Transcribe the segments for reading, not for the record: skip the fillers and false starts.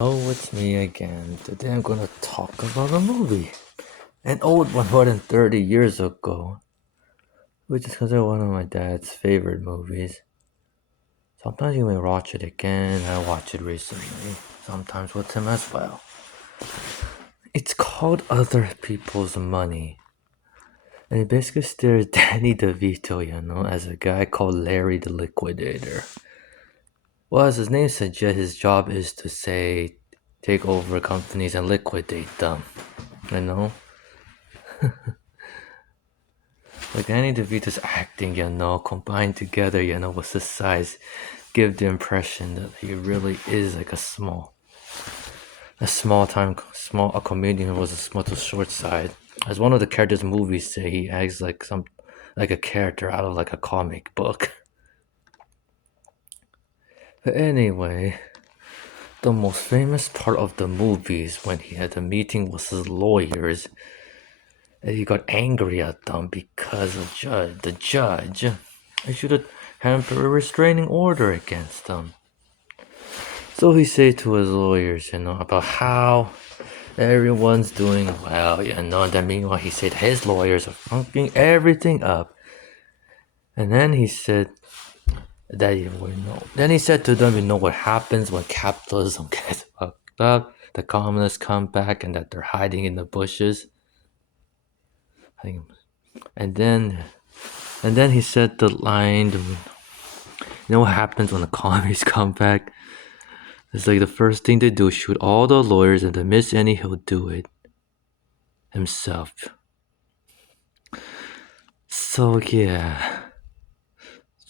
Oh, it's me again. Today I'm gonna talk about a movie. An old one more than 30 years ago, which is considered one of my dad's favorite movies. Sometimes you may watch it again, I watched it recently, sometimes with him as well. It's called Other People's Money. And it basically stars Danny DeVito, as a guy called Larry the Liquidator. Well, as his name suggests, his job is to take over companies and liquidate them, you know? Like Danny DeVito's acting, combined together, with his size, give the impression that he really is like a comedian who was a small to short side. As one of the characters' movies say, he acts like a character out of like a comic book. But anyway, the most famous part of the movie is when he had a meeting with his lawyers, and he got angry at them because the judge issued a temporary restraining order against them. So he said to his lawyers, about how everyone's doing well, and then meanwhile he said his lawyers are funking everything up. And then he said that you will know. Then he said to them, you know what happens when capitalism gets fucked up, the communists come back and that they're hiding in the bushes. And then he said the line, you know what happens when the communists come back? It's like the first thing they do is shoot all the lawyers, and to miss any, he'll do it himself. So yeah.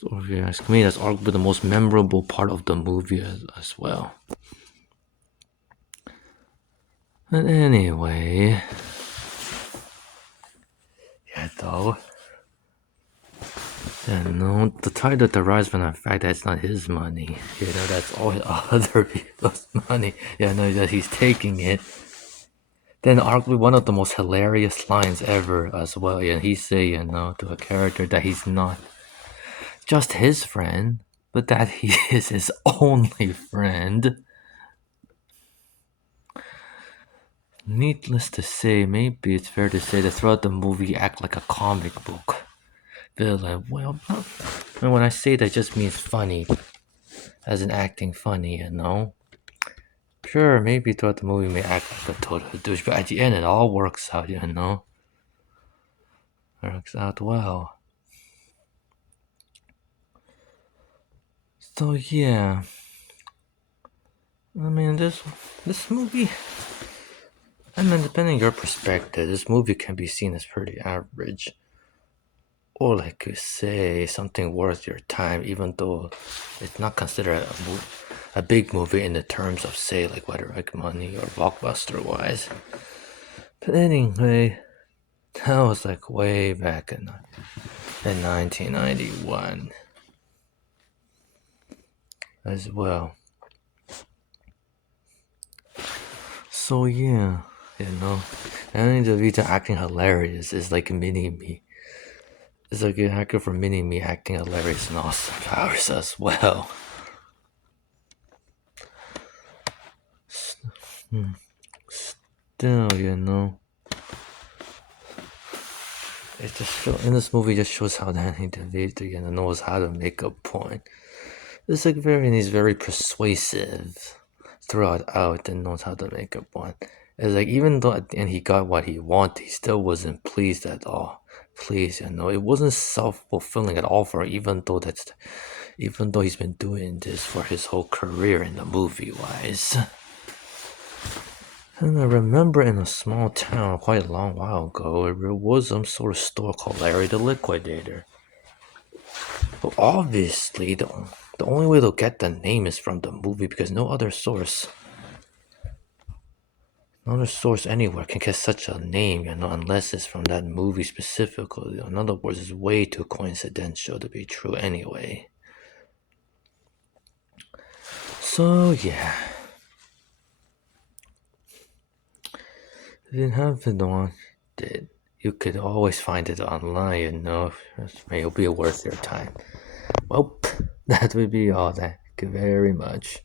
To me, that's arguably the most memorable part of the movie as well. But anyway, yeah, though. The title derives from the fact that it's not his money. That's all other people's money. That he's taking it. Then arguably one of the most hilarious lines ever as well. Yeah, he say, to a character that he's not just his friend, but that he is his only friend. Needless to say, maybe it's fair to say that throughout the movie, act like a comic book villain. Well, when I say that, it just means funny, as in acting funny, Sure, maybe throughout the movie may act like a total douche, but at the end it all works out, Works out well. So yeah, I mean this movie. Depending on your perspective, this movie can be seen as pretty average, or like you say, something worth your time, even though it's not considered a big movie in the terms of say like whether like money or blockbuster wise. But anyway, that was like way back in 1991 as well. So yeah, Danny DeVito acting hilarious is like mini me. It's like a hacker for mini me acting hilarious and awesome powers as well. Still, it just in this movie just shows how Danny DeVito, knows how to make a point. It's like he's very persuasive throughout out and knows how to make a point. It's like even though at the end he got what he wanted, he still wasn't pleased at all. Please, it wasn't self-fulfilling at all for him, even though he's been doing this for his whole career in the movie wise. And I remember in a small town quite a long while ago, there was some sort of store called Larry the Liquidator. But obviously, the only way to get the name is from the movie because no other source anywhere can get such a name, unless it's from that movie specifically. In other words, it's way too coincidental to be true anyway. So, yeah. If you haven't watched it, you could always find it online, It'll be worth your time. Well, that would be all. Thank you very much.